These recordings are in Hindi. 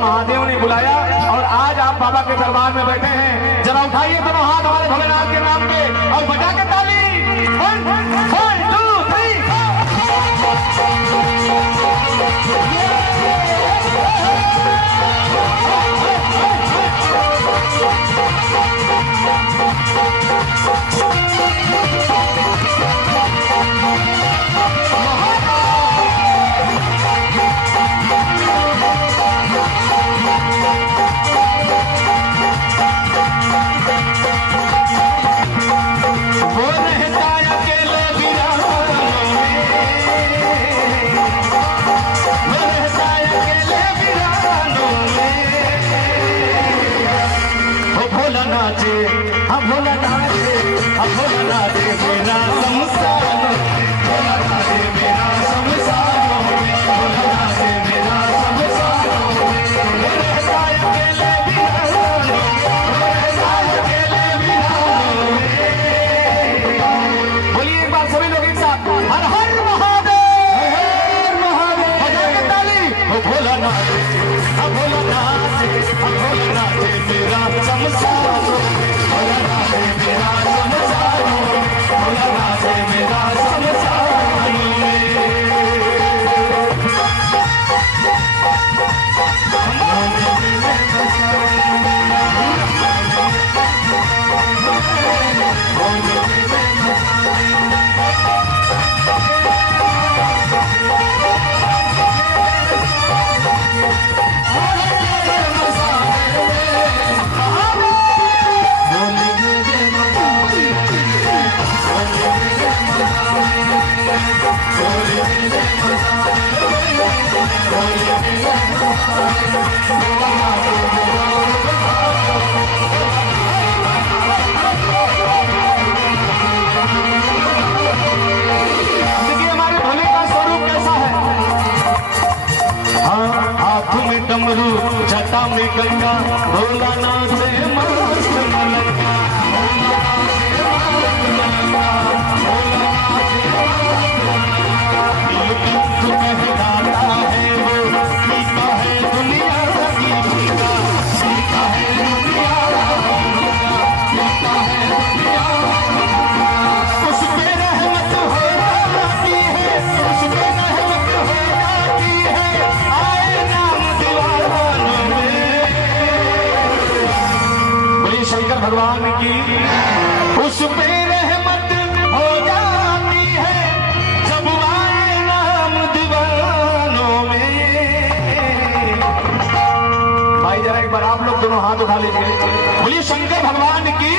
महादेव ने बुलाया और आज आप बाबा के दरबार में बैठे हैं। जरा उठाइए दोनों हाथ हमारे भोलेनाथ के नाम पे और बजा के ताली। 1 2 3 जटा में गंगा भोलानाथ से मस्त मलंगा। कहलाता है वो सीता है दुनिया की सीता, सीता है दुनिया, सीता है दुनिया। उस पे रहमत हो जाती है, उस पे रहमत हो जाती है, आए नाम दीवानों में। बोलिए शंकर भगवान की। उस पे रहमत हो जाती है जब आए नाम दीवानों में। भाई जरा एक बार आप लोग दोनों हाथ उठा लीजिए। बोलिए शंकर भगवान की।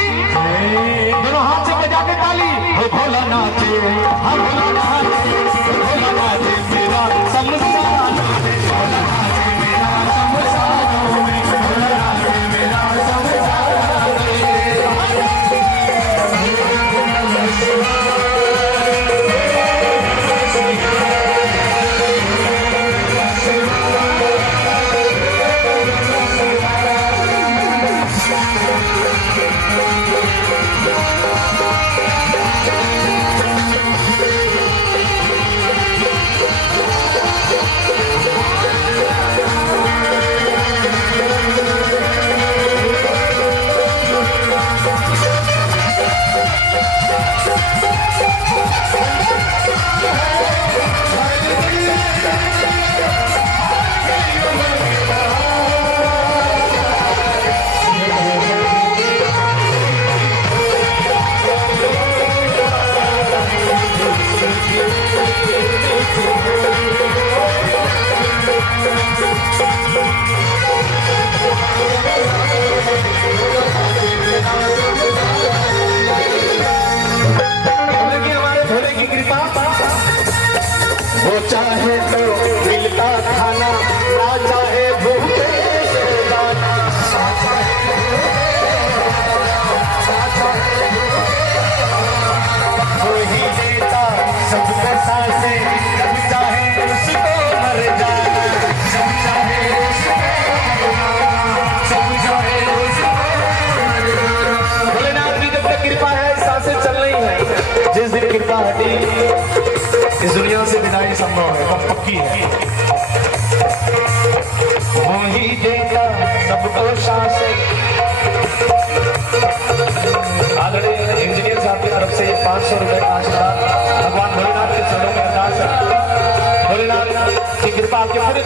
दोनों हाथ से बजा के ताली। हो भोलानाथ, हाँ भोलानाथ, भोलानाथ मेरा संसार, भोलानाथ मेरा संसार, भोलानाथ मेरा संसार। वो चाहे तो मिलता खाना, ना चाहे भूखे सो जाना। वो ही देता सबको सांसें, जब चाहे उसको मर जाना, जब चाहे उसको सब चाहे उसको मर जाना। भोलेनाथ की जब तक कृपा है सांसें चल रही है, जिस दिन कृपा हटी इस दुनिया से विदाई संभव है, पक्की है। वही सबको सांस। आदरणीय इंजीनियर साहब की तरफ से 500 रुपए का आशीर्वाद भगवान भोलेनाथ के चरणों में अरदास है। भोलेनाथ की कृपा आपके पूरे